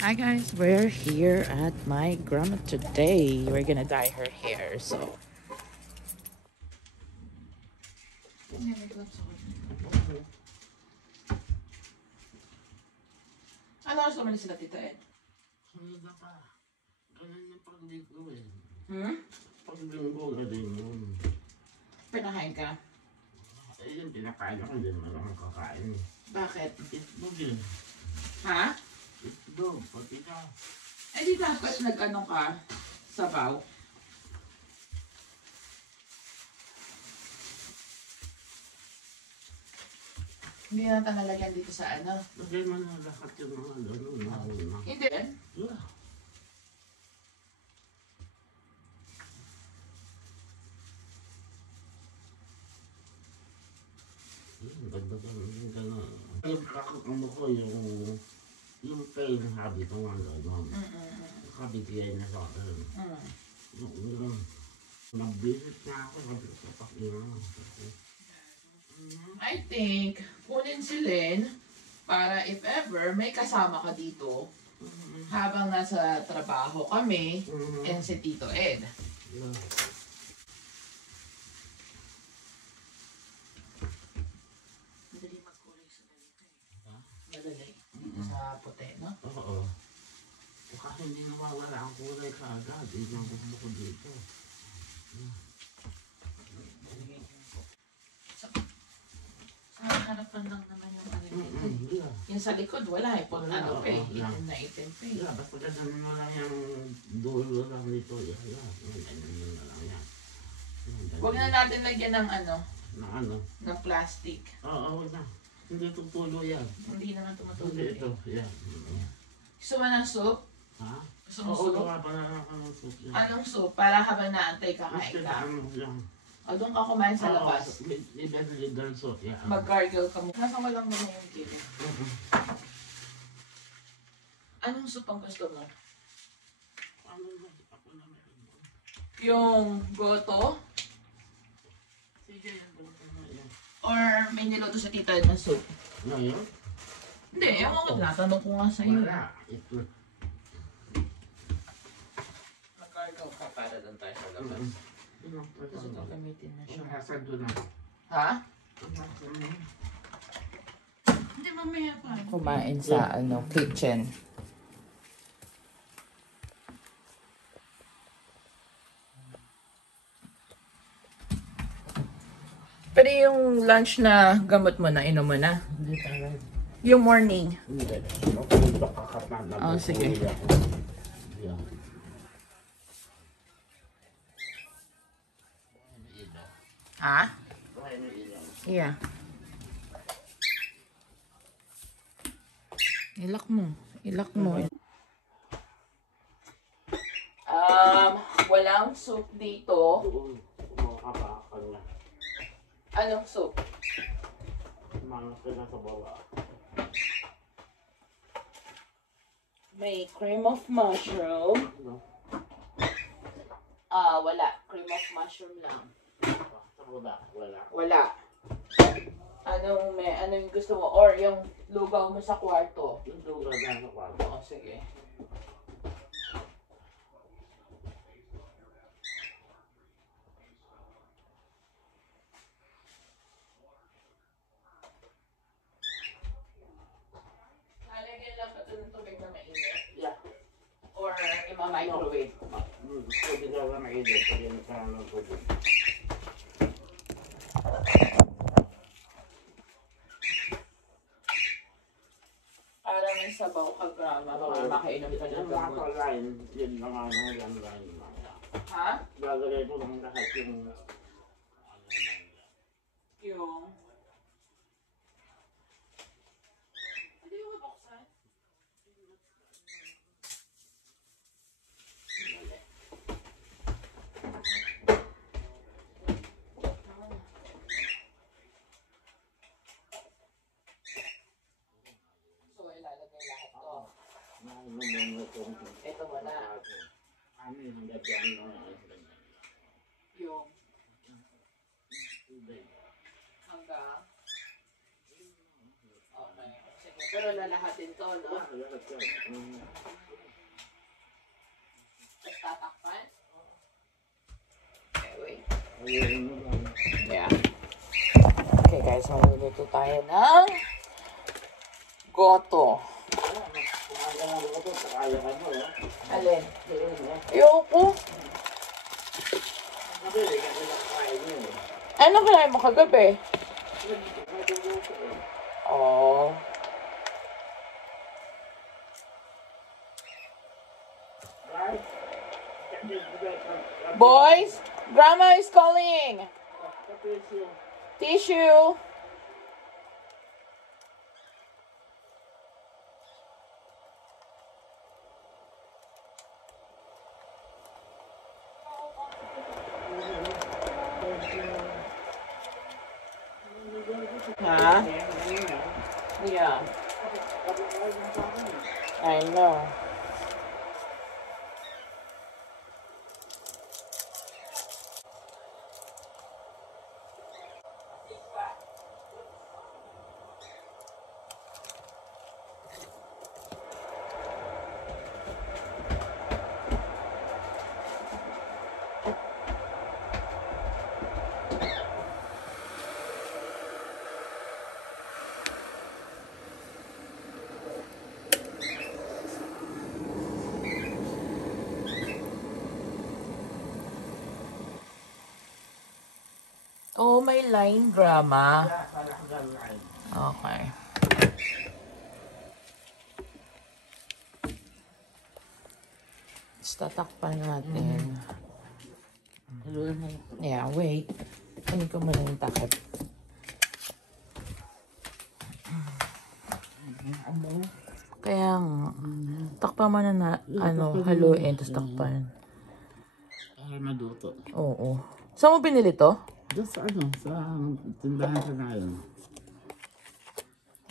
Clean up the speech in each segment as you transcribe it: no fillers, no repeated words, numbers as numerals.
Hi guys, we're here at my grandma today. We're gonna dye her hair, so. Ano gusto mo na sila, Tita Ed? Wala pa. Ganun yung pag-linggo eh. Pag-linggo, ganun. Pinakain ka? Eh, yung pinakain ako, hindi naman ako kakain. Bakit? Itlog eh. Ha? Itlog, pati ka. Eh di dapat nag-ano ka? Sabaw? Hindi natin nalagyan dito sa ano? Lagay mo na lahat yung mga ano. Hindi. Yeah. Dagdagan yung gano'n. Yung kakakamo ko yung pain habit ng mga gano'n. Kabigay na sa akin. Yung nag-visit na ako, sabi ko sa pakilang. I think, kunin si Lynn para if ever may kasama ka dito habang nasa trabaho kami and si Tito Ed. Yeah. Madali magkulay sa ganito eh. Madali. Sa puti, no? Oo. Kasi hindi nawawala ang kulay kaagad. Hindi ang gusto ko dito. Sa harapan lang naman yung ano dito. Yung sa likod, wala eh. Put ano pa eh. Itim na itim pa eh. Yeah, basta ganun mo lang yung dulo lang dito. Yeah. Ganun na lang yan. Huwag na natin lagyan ng ano, Na ano? ng plastic. Oo, na. Hindi tutulo yan. Hindi naman tumutulog Hindi ito. eh. Yeah. Gusto mo ng soup? Ha? Gusto mo Oo, soup? gawa pa na ako ng soup yan. Anong soup? Para habang naantay Basta kakain ka. ano yan. O doon ka kumain sa labas. Ibigay soup, yeah. Mag-gargle ka mo. Nasa walang mo na yung kilo. Anong soup ang gusto mo? Ano ba? Ako na meron mo. Yung goto? Sige, yan. Yan. Or may niluto sa tita na soup? Ngayon? Hindi, ewan ko. Natanong ko nga sa'yo. Wala. Ito. Mag-gargle ka para doon tayo sa labas. Gusto ko gamitin na siya. Nasaan doon na? Ha? Hindi, mamaya pa. Kumain sa ano kitchen. Pero yung lunch na gamot mo na, inom mo na? Hindi talaga. Yung morning? Hindi. Ako kakat na. Oh, sige. Yeah. Ha? Yeah. Ilak mo. Ilak mo. Walang soup dito. Makakapakal na. Anong soup? Mga na sa baba. May cream of mushroom. No? Wala. Cream of mushroom lang. Sa baba, wala. Wala. Anong gusto mo? Or yung lugaw mo sa kwarto? Yung duga na sa kwarto. Oo, sige. Lalagyan lang ka ng tubig na mainit? Yeah. Or ima-microwave? Pwede ka ba maigit? Pwede na sa ano pwede. Para may sabaw ka, grama. Baka makainom ka ng Yung gamot. mga line, yun lang ano, yan line. Ha? Gagawin ko lang lahat yung Yung... Hindi mo mabuksan? So, ilalagay lahat to. Ito wala. Ano yung lagyan ng Yung tubig. hanggang... Okay. Sige. Pero lalahatin to, no? Lahat yan. Yeah. Okay guys, maluluto tayo ng goto. Alin? Ayoko. Ano kinain mo kagabi? Oh. Boys, Grandma is calling. Tissue. Huh? Yeah. I know. Oh, may line drama. Okay. Tatakpan natin. Yeah, wait. Kunin ko muna yung takip. Kaya nga. Takpan mo na haluin, tapos takpan. Ay, maduto. Oo. Saan mo binili to? Doon sa tindahan sa ngayon.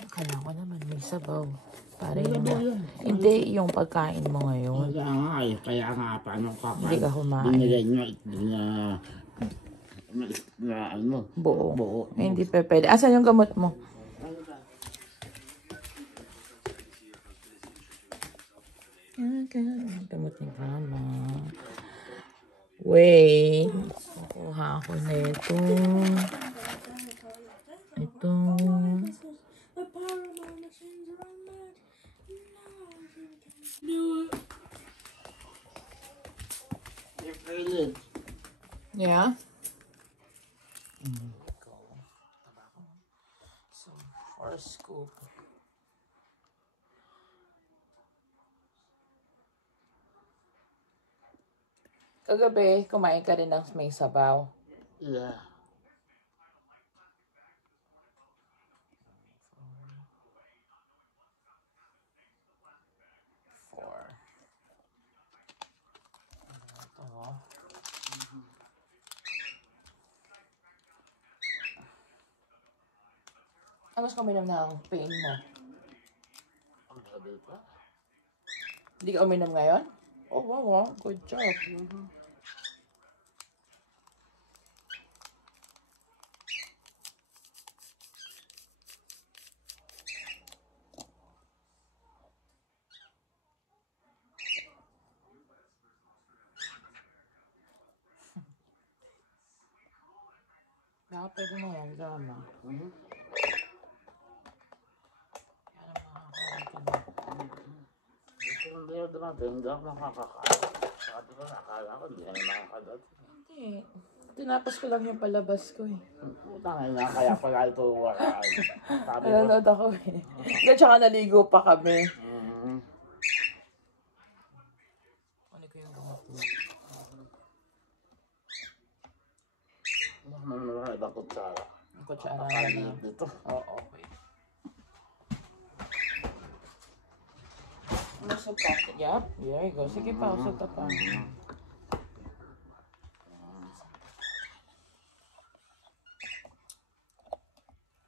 Kailangan ko naman may sabaw. Para yung, hindi yung pagkain mo ngayon. Kaya nga, paano ka? Hindi ka kumain. Binigay nyo na buo. Hindi pa pwede. Asan yung gamot mo? Gamot ni Grandma. Wait. Kuha ako na ito. Ito. Yeah. So, 4 scoop. Kagabi, kumain ka rin ng may sabaw. Yeah. Tapos kuminom ng pain mo. Hindi ka uminom ngayon? Oh, wow. Good job. Baka pwede na yan, Grandma. Hindi ako dumating, hindi ako makakakain. Sabi ko, nakala ko, hindi na makakadat. Hindi. Tinapos ko lang yung palabas ko eh. Putang ina, kaya pala ito wakaan. Nanonood ako eh. Hindi, tsaka naligo pa kami. Ano ko yung gamot mo? Ano ibang kutsara? Ang kutsara na dito. Oo, okay. Usog ka. Yup, there you go. Sige pa, usog ka pa.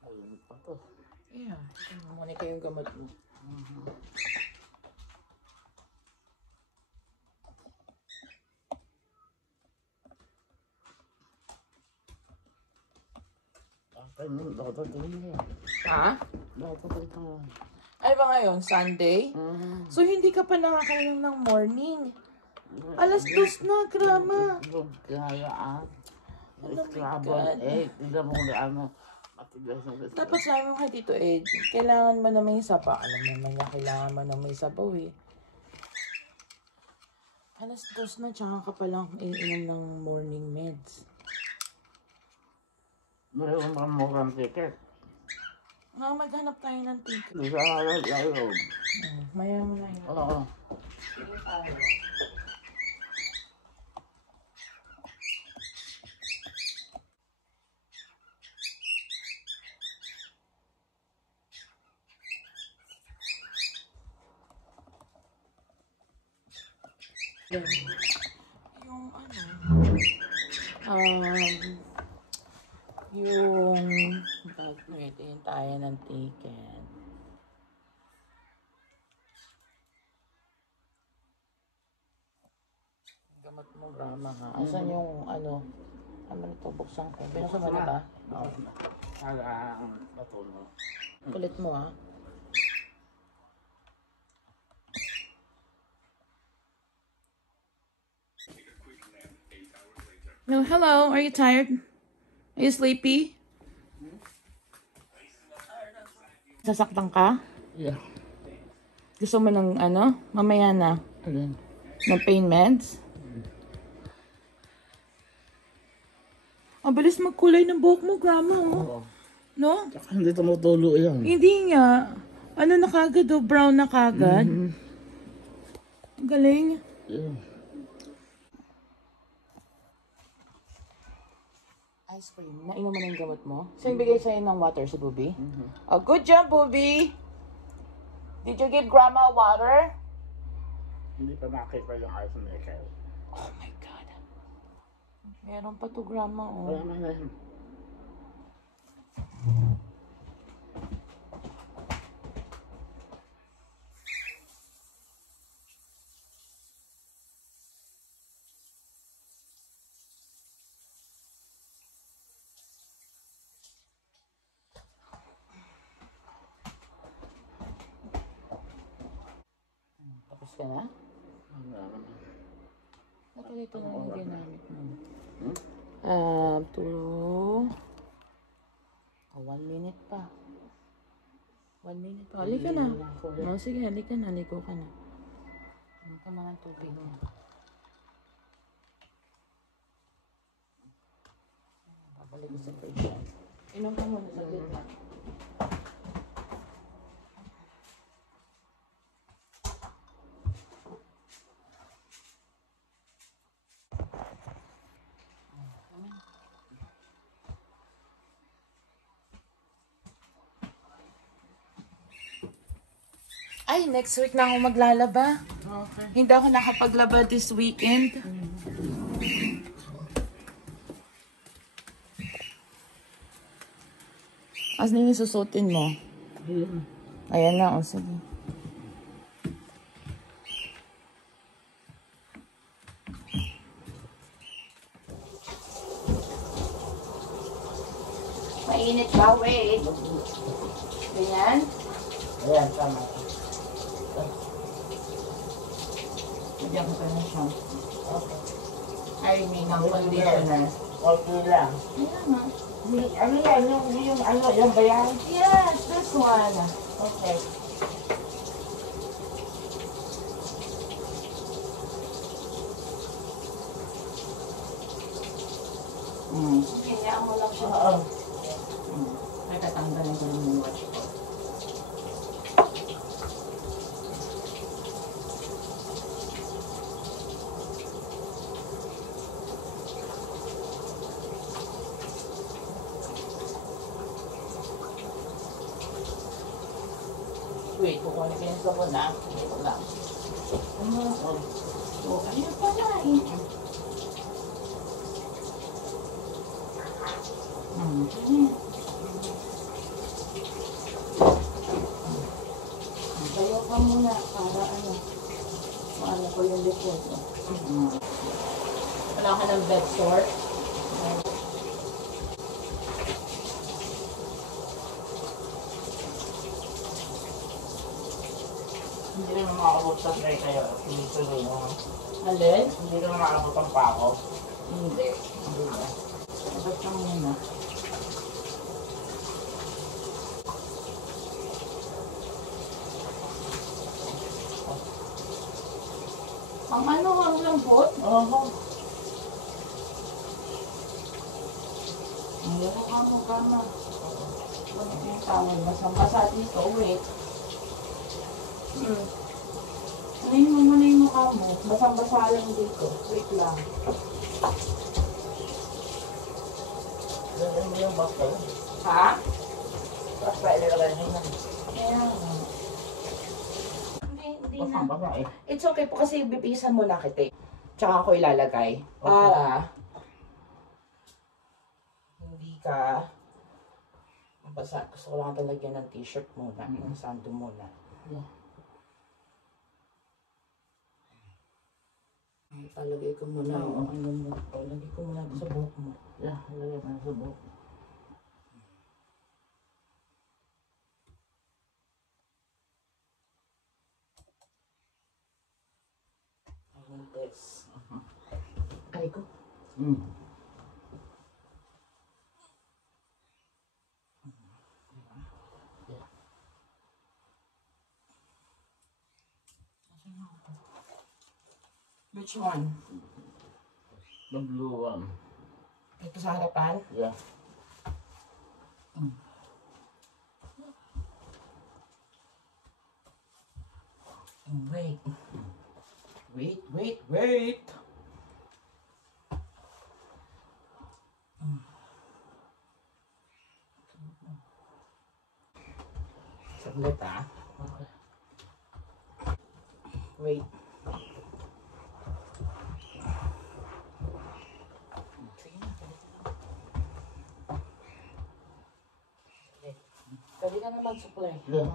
Ayun pa to. Yeah, muna ko yung gamot mo. Ha? Ay ba ngayon? Sunday? So hindi ka pa nakakainom ng morning? Alas 2 na, Grandma. Scrabble egg. Tignan mo kung ano. Matigas yung gusto. Dapat sabi mo kay Tito Ed, kailangan mo na may sapa. Alam naman niya, kailangan mo na may sabaw eh. 2:00 na, tsaka ka palang iinom ng morning meds. Mayroon bang murang ticket? Maghanap tayo ng ticket. Di sa lalo. Maya mo na yun. Oo. Sige tayo. Yung pagpilitin tayo ng ticket. Gamot mo, Grandma, ha? Asan yung ano nito, buksan ko. Binuksan mo na ba? Oo. Parang patuno. Kulit mo, ha? No, hello. Are you tired? Are you sleepy? Sasaktan ka? Yeah. Gusto mo ng mamaya na? Alin? Ng pain meds? Ang bilis magkulay ng buhok mo, Grandma, oh. Oo. No? Tsaka hindi tumutulo yan. Hindi nga. Ano na kagad, oh? Brown na kagad. Ang galing. Yeah. Ice cream. Nainom mo na yung gamot mo? Sino bigay sa'yo ng water si Bobby? Oh, good job, Bobby! Did you give Grandma water? Hindi pa makita yung ice maker. Oh my God. Meron pa to, Grandma, oh. Wala man na yun. Tapos ka na? Wala naman. Ito dito na yung ginamit mo. 1 minute pa. 1 minute pa. Halika na. No, sige, halika na. Ligo ka na. Ano ka mga tubig mo? Babalik ko sa fridge. Inom ka muna sa gitna. Ay, next week na ako maglalaba. Okay. Hindi ako nakapaglaba this weekend. As na yung susutin mo? Ayan na, o sige. Mainit ba? Wait. Ganyan? Ayan, tama. Bigyan ko pa na siya. Okay. I mean, ng conditioner. Okay lang. Ayan nga. Ano yan? Yung ba yan? Yes, this one. Okay. Hinayaan mo lang siya. Oo. Ay, tatanggalin ko yung watch ko. Wait, kukunin ko yung sabon na. Ito lang. Oh, ayun pala eh. Tayo ka muna para maano ko yung likod. Wala ka ng bed sore? Hindi naman makakabot sa tray kayo. Tuloy mo. Alin? Hindi naman makakabot ang pako. Hindi. Hindi ba? Abot lang muna. Ang ano, ang lambot? Oo. Mayroon ka mo kama. Yung tawag, basang-basa dito, wait. Ano mo muna yung mukha mo? Basang-basa lang dito. Wait lang. Ano yung bakal? Ha? Tapos pa ilalagay nyo na. Kaya nga. Hindi na. Basang-basa eh. It's okay po kasi bibisan mo na kita. Tsaka ako ilalagay. Para hindi ka mabasa. Gusto ko lang talagyan ng t-shirt muna. Yung sando muna. Yeah. Palagay ko muna yung ano mo. Lagay ko muna sa buhok mo. Yeah, ilagay mo sa buhok. I want this. Ay ko. Which one? The blue one. Ito sa harapan? Yeah. Wait. Wait. Saglit ah. Okay. Wait. Pwede ka naman supply. Yeah.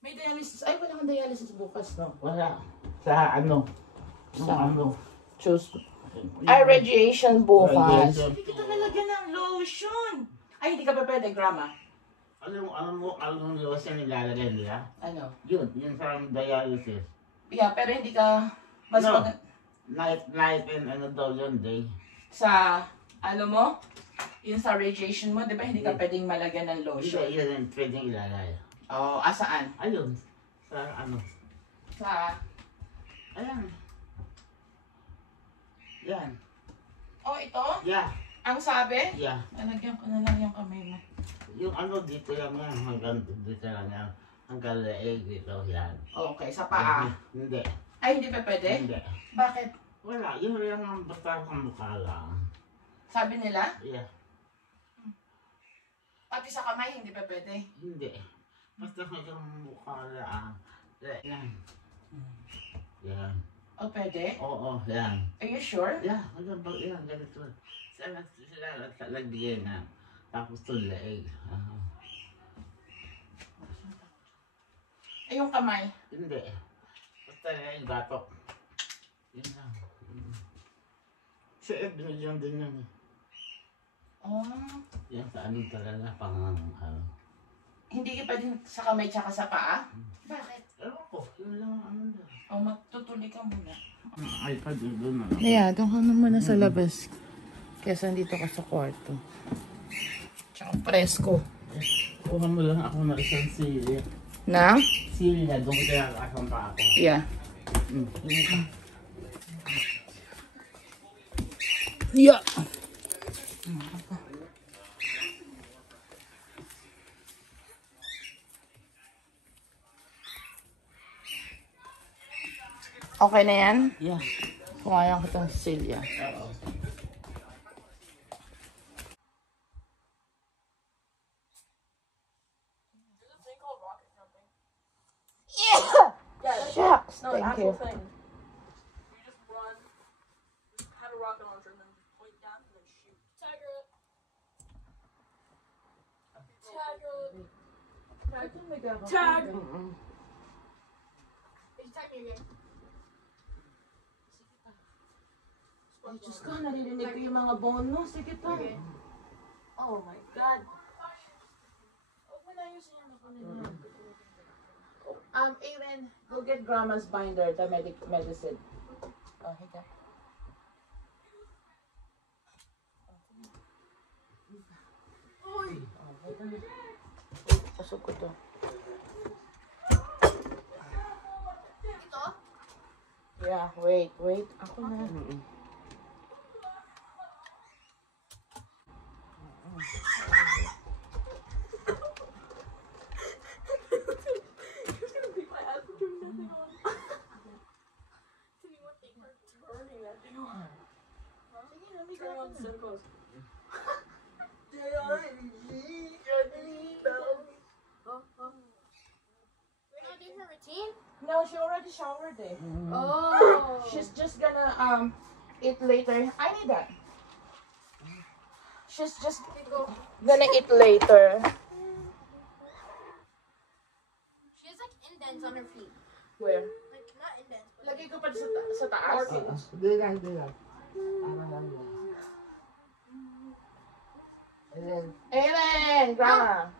May dialysis. Ay, wala kang dialysis bukas, no? Wala. Sa ano? Sa ano? Choose. Ay, radiation bukas. Radiation. Hindi kita nalagyan ng lotion. Ay, hindi ka pa pwede, grandma. Alam mo lotion nilalagay nila? Ano? Yun sa dialysis. Yeah, pero hindi ka... Mas No. mag... Night and ano daw yun, day. Sa... Ano mo? Yung sa radiation mo, di ba hindi ka pwedeng malagyan ng Hindi, lotion? yun yung pwedeng ilalagay. Oo, asaan? Ayun. Sa ano? Sa... Ayan. Yan. Oh, ito? Yeah. Ang sabi? Yeah. Nalagyan ko na lang yung kamay mo. Yung ano dito lang yan. Hanggang dito lang yan. Hanggang leeg dito yan. Okay, sa paa. Hindi. Ay, hindi pa pwede? Hindi. Bakit? Wala. Yun lang ang basta kang mukha lang. Sabi nila, Yeah. pati sa kamay, hindi pa pwede. Hindi. Basta kang mukha lang. Yan. Yan. O, pwede? Oo, yan. Are you sure? Yeah, hanggang pag yan, ganito. Sila naglagay na. Tapos ito leeg. Ay, yung kamay. Hindi. Basta yung batok. Yun lang. Sa binigyan din yan. Oh. Yan sa ano talaga, pang ano. Hindi ka pwede sa kamay tsaka sa paa? Bakit? Ewan ko, yun lang ang ano doon. O, magtutuli ka muna. iPad yun doon na. Yeah, doon ka muna sa labas. Kesa dito ka sa kwarto. Tsaka presko. Kuha mo lang ako na isang silya. Na? Silya, doon ko kaya kasampa ako. Yeah. Yeah. Okay na yan? Yeah. Kumayan kitang Cecilia. Oo. Shucks, No, thank actual you. thing. You just run, have a rocket launcher, and then just point down and then shoot. Tiger it. Tag it. Tag. Tag. Tag me again. Ay, Diyos ko, naririnig ko yung mga bono. Sige pa. Oh my God. Huwag mo na ayusin yan. Aaron, go get Grandma's binder, the medicine. Oh, higa. Uy! Oh, higa na. Uy, pasok ko to. Ito? Yeah, wait. Ako na. Turn on so close. We're not doing her routine? No, she already showered eh. Oh. She's just gonna eat later. I need that. She's just gonna eat later. She has like indents on her feet. Where? Like, not indents, but Lagay ko pa sa taas. Hindi lang. Ano lang yan. And then, Aaron, Grandma.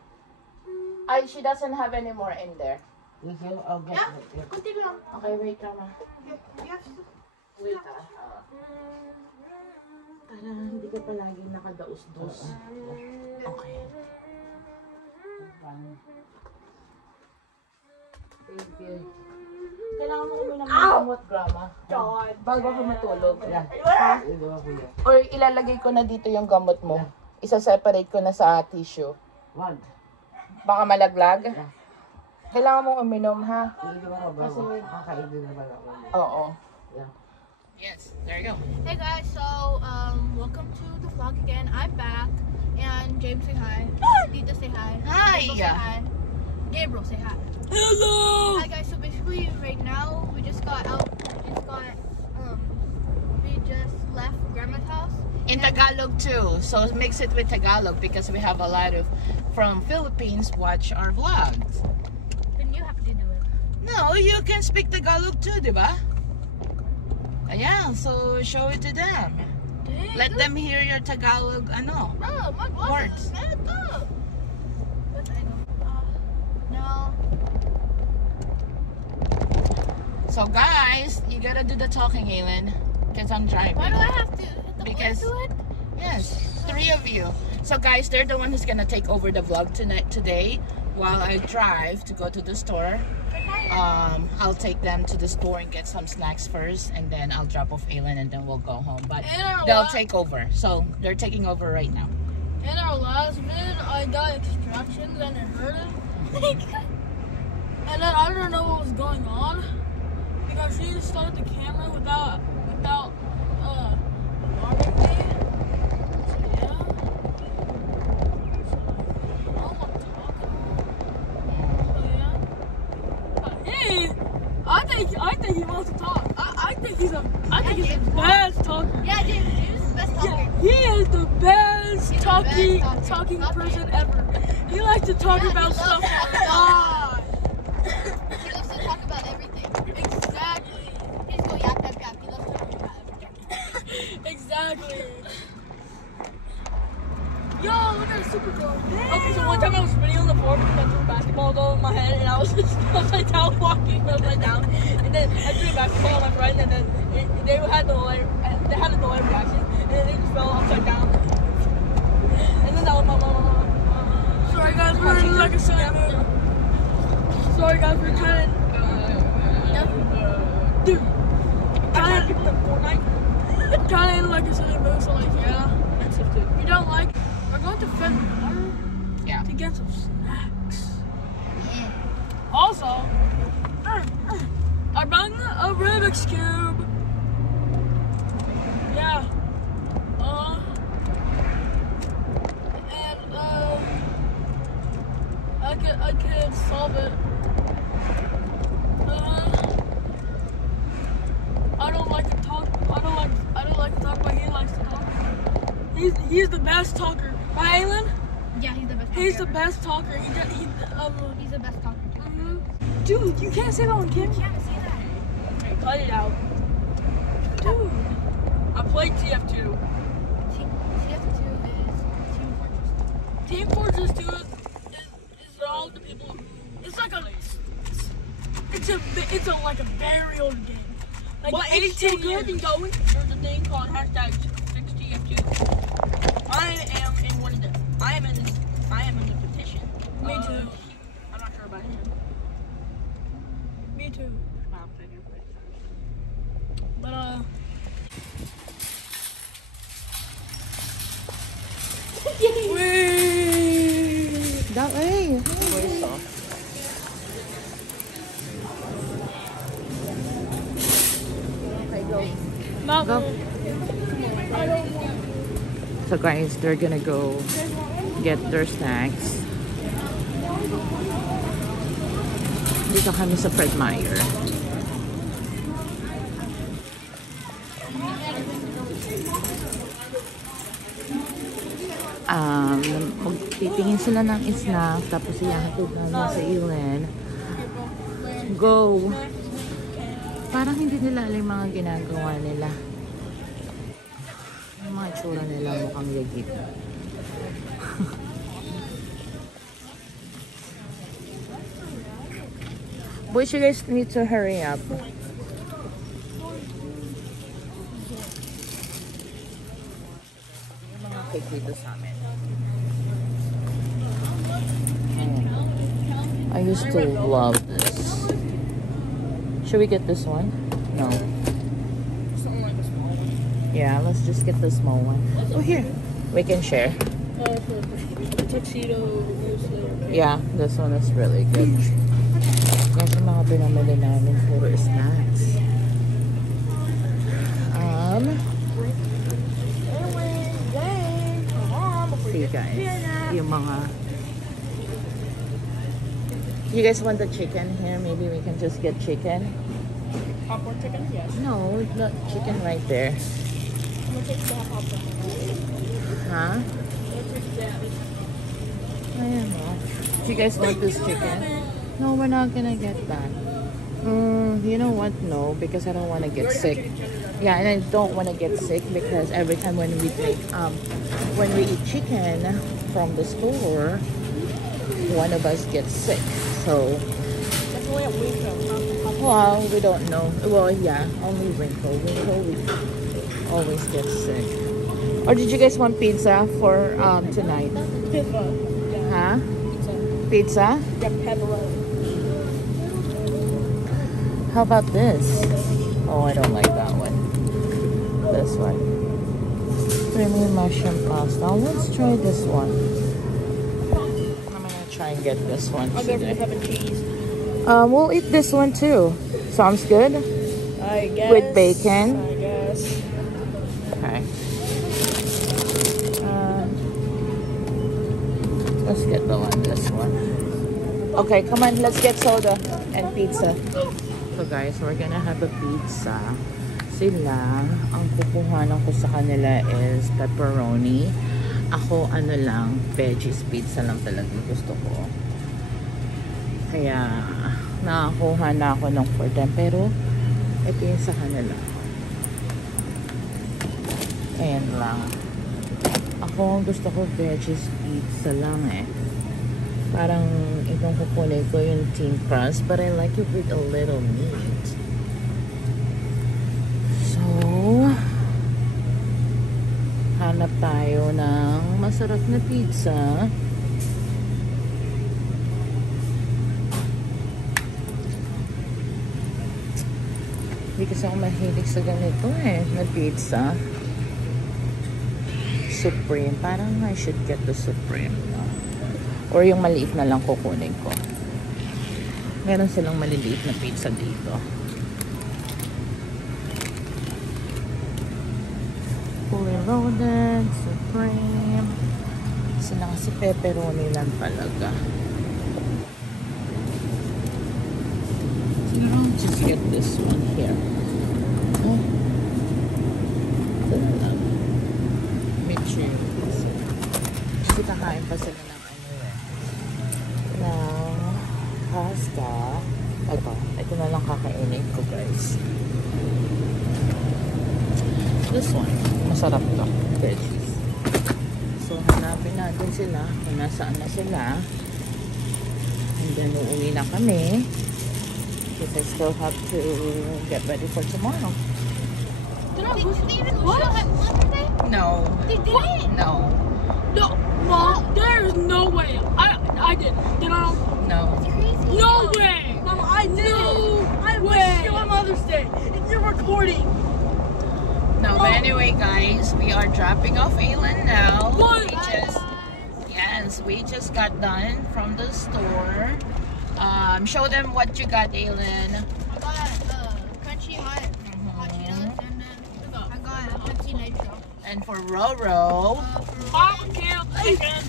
She doesn't have any more in there. yes, I'll get it. Kunti lang. Okay, wait, Grandma. Wait Para hindi ka palagi nakadaus-dus. Okay. Thank you. Kailangan mo uminom ng gamot, Grandma. God. Bago ka matulog. Yeah. Ito ako yan. Or ilalagay ko na dito yung gamot mo. Isa-separate ko na sa tissue. One. Baka malaglag. Kailangan mo uminom, ha? Ito ako ba? Kakainin naman ako. Oo. Yeah. Yes, there you go. Hey guys, so welcome to the vlog again. I'm back, and James say hi. Dita say hi. Hi. Gabriel say hi. Gabriel say hi. Hello! Hi guys. So basically, right now we just left Grandma's house. In Tagalog too. So mix it with Tagalog because we have a lot of from Philippines watch our vlogs. Then you have to do it. No, you can speak Tagalog too, di ba? Yeah, so show it to them. Dang, Let them hear your Tagalog, ano. Bro, my Words. glasses is messed up. But I know. No. So guys, you gotta do the talking, Aylin. Because I'm driving. Why do I have to hit the Because- button to it? Yes, 3 of you. So guys, they're the one who's gonna take over the vlog today while I drive to go to the store. I'll take them to the store and get some snacks first, and then I'll drop off Aylin, and then we'll go home. But they'll take over. So they're taking over right now. In our last vid, I got extractions and it hurted. And then I don't know what was going on because she started the camera without warning me. So yeah. So, oh my God. So yeah. But I think he wants to talk. I think he's the best talker. Yeah, James is the best talker. Yeah, he is the best He's the talking best talking person ever. He likes to talk Yeah, about he stuff loves like to God. He loves to talk about everything. Exactly. He's go yap yap yap. He loves to talk about everything. Exactly. Yo, look at Supergirl. Okay, so one time I was spinning on the floor because I threw basketballs all over my head and I was just upside down walking upside down. And then I threw a basketball on my friend and then they had a delay reaction and then they just fell upside down. And then that was my mom. Sorry guys, we're in like a silly mood. Sorry guys, we're trying. Dude, trying to like a silly mood, so like yeah. That's it too. If you don't like, we're going to Fed Water Yeah. to get some snacks. Also, I brought a Rubik's Cube. Yeah. And I could solve it. I don't like to talk. I don't like to talk, but he likes to talk. He's the best talker. Right, Aylin? Yeah, he's the best talker. He's the best talker. He's the best talker. Dude, you can't say that on camera. Can't say that. Cut it out. Dude. played TF2. TF2 is Team Fortress 2 is all the people who, it's like a like a very old game. Like But it's so 18 good years. Going, there's a thing called #6TF2. I am in the petition. Me too. I'm not sure about him. Me too. But That way. not Go. So guys, they're gonna go get their snacks. Dito kami sa Fred Meyer. Magtitingin sila ng snack, tapos iyahatid namin sa Ilan. Go! Parang hindi nila alam yung mga ginagawa nila. Yung mga itsura nila mukhang yagit. Boys, you guys need to hurry up. Yung mga cake dito sa amin. I used to love this. Should we get this one? No. Something like a small one. Yeah, let's just get the small one. Oh, here. We can share. For the tuxedo. Yeah, this one is really good. Guys, yung mga pinamili namin for snacks. See guys, yung mga... You guys want the chicken here? Maybe we can just get chicken. Popcorn chicken? Yes. No, the chicken right there. I'm gonna take the popcorn. Huh? Ayan o. Do you guys want this chicken? No, we're not gonna get that. You know what? No, because I don't want to get sick. Yeah, and I don't want to get sick because every time when we eat chicken from the store, one of us gets sick. So, well, we don't know. Well, yeah, only Winkle. Winkle, we always get sick. Or did you guys want pizza for tonight? Pizza. Huh? Pizza? Yeah, pepperoni. How about this? Oh, I don't like that one. This one. Creamy mushroom pasta. Let's try this one. I'm gonna try and get this one I'll go for the today. cup of cheese. We'll eat this one too. Sounds good? I guess. With bacon? I guess. Okay. Let's get this one. Okay, come on, let's get soda and pizza. So guys, we're gonna have a pizza. Sila, ang kukuhanan ko sa kanila is pepperoni. Ako, ano lang, veggies pizza lang talaga gusto ko. Kaya, nakakuha na ako ng for them. Pero, ito yung sa kanila. Ayan lang. Ako, gusto ko veggies pizza lang eh. Parang itong kukunin ko yung thin crust, but I like it with a little meat. So, hanap tayo ng masarap na pizza. Hindi kasi ako mahilig sa ganito eh, na pizza. Supreme. Parang I should get the Supreme. Or yung maliit na lang kukunin ko. Meron silang maliliit na pizza dito. Fully loaded, Supreme. Sila kasi pepperoni lang talaga. So I'll just get this one here. Oh. Ito na lang. Medyo. Kasi kakain pa sila ng pasta. Ito na lang kakainin ko guys. This one. Masarap to. Veggies. So, hanapin natin sila kung nasaan na sila. And then, uuwi na kami. Because I still have to get ready for tomorrow. Did they even show at Monday? No. They didn't. No. No, Mom, there's no way. I did. Did I? No. It's crazy. No way. Mom, I did No it. I way. wish you on Mother's Day. And you're recording. No, but anyway, guys, we are dropping off Aylin now. What? We just got done from the store. Show them what you got, Aylin. I got crunchy hot Cheetos, and then I got Pepsi Nitro. And for Roro, Barbecue chicken.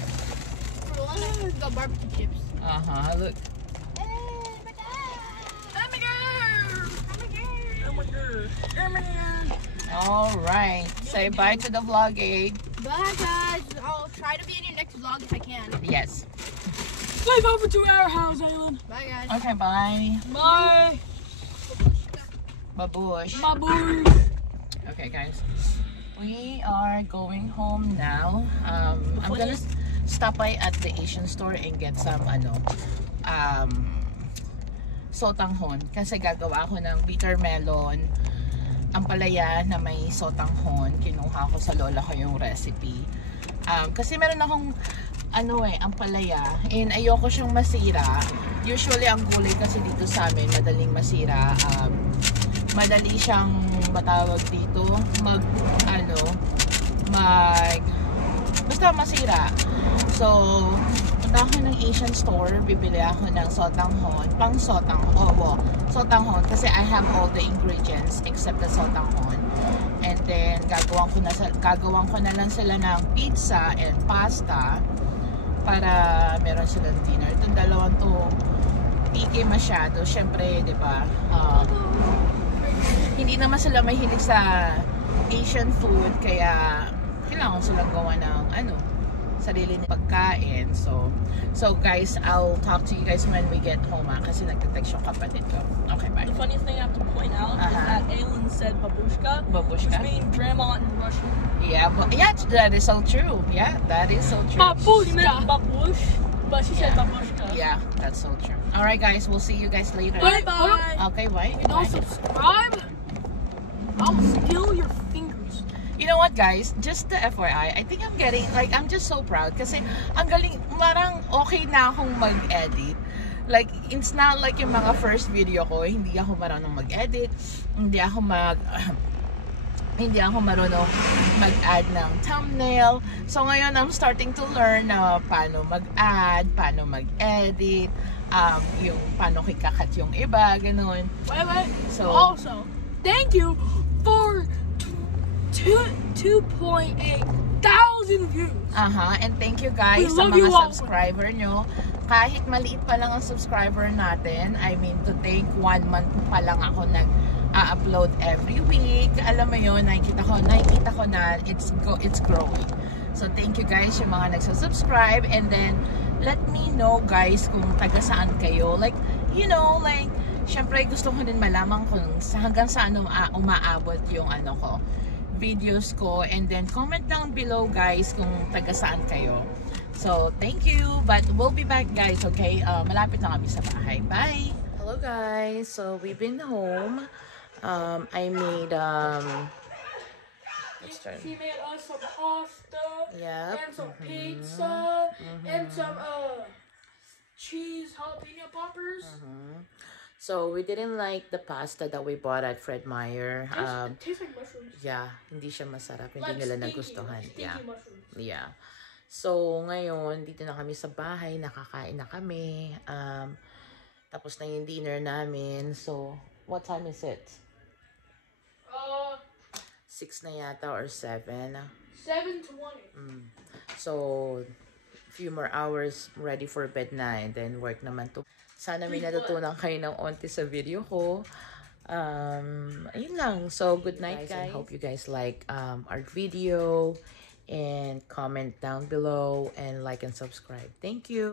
For lunch, I got barbecue chips. look. All right. Say bye to the vlog, eh? Bye guys. I'll try to be in your next vlog if I can. Yes. Leave over to our house, Aylin. Bye guys. Okay, bye. Bye. Babush. Baboy. Okay, guys. We are going home now. I'm gonna stop by at the Asian store and get some sotanghon. Kasi gagawa ako ng bitter melon ampalaya na may sotanghon. Kinuha ko sa lola ko yung recipe. Kasi meron akong ampalaya and ayoko siyang masira. Usually ang gulay kasi dito sa amin madaling masira. Madali siyang matawag dito basta masira. So punta ako ng Asian store, bibili ako ng sotanghon, sotanghon kasi I have all the ingredients except the sotanghon. And then gagawan ko na lang sila ng pizza and pasta para meron silang dinner. Itong dalawang to picky masyado, syempre, 'di ba? Hindi naman sila mahilig sa Asian food, kaya kailangan silang gawa ng sarili ng pagkain. So guys, I'll talk to you guys when we get home kasi nagte-text yung kapatid ko. Okay, bye. The funniest thing I have to point out is that Aylin said babushka, which means grandma in Russian. Yeah, that is so true. Yeah, that is so true. She meant babush, but she said babushka. Yeah, that's so true. Alright guys, we'll see you guys later. Bye. Okay, bye. You don't subscribe? I'll steal your fingers. You know what guys, just the FYI, I think I'm just so proud kasi ang galing, marang okay na akong mag-edit. Like, it's not like yung mga first video ko, hindi ako marunong mag-edit, hindi ako marunong mag-add ng thumbnail. So ngayon, I'm starting to learn na paano mag-add, paano mag-edit, yung paano kikakat yung iba, ganun. Wait. So, also, thank you for 2.8 thousand views. And thank you guys sa mga subscriber nyo. Kahit maliit pa lang ang subscriber natin, I mean to take 1 month pa lang ako nag-upload every week. Alam mo yun, nakikita ko na it's growing. So thank you guys yung mga nagsasubscribe, and then let me know guys kung taga saan kayo. Like, syempre gusto ko din malaman kung hanggang saan umaabot yung videos ko, and then comment down below guys kung taga saan kayo. So thank you, but we'll be back guys, okay? Malapit na kami sa bahay. Bye! Hello guys, so we've been home. I made She made us some pasta, and some pizza, and some cheese jalapeno poppers. So we didn't like the pasta that we bought at Fred Meyer. It tastes like mushrooms. Yeah, hindi siya masarap. Hindi Like nila stinky, nagustuhan. stinky Yeah. mushrooms. Yeah. So ngayon, dito na kami sa bahay, nakakain na kami. Tapos na yung dinner namin. So, what time is it? 6 na yata or 7. 7:20. So, few more hours ready for bed na, and then work naman to. Sana may natutunan kayo ng onti sa video ko. Ayun lang. So, good night guys. I hope you guys like our video, and comment down below and like and subscribe. Thank you.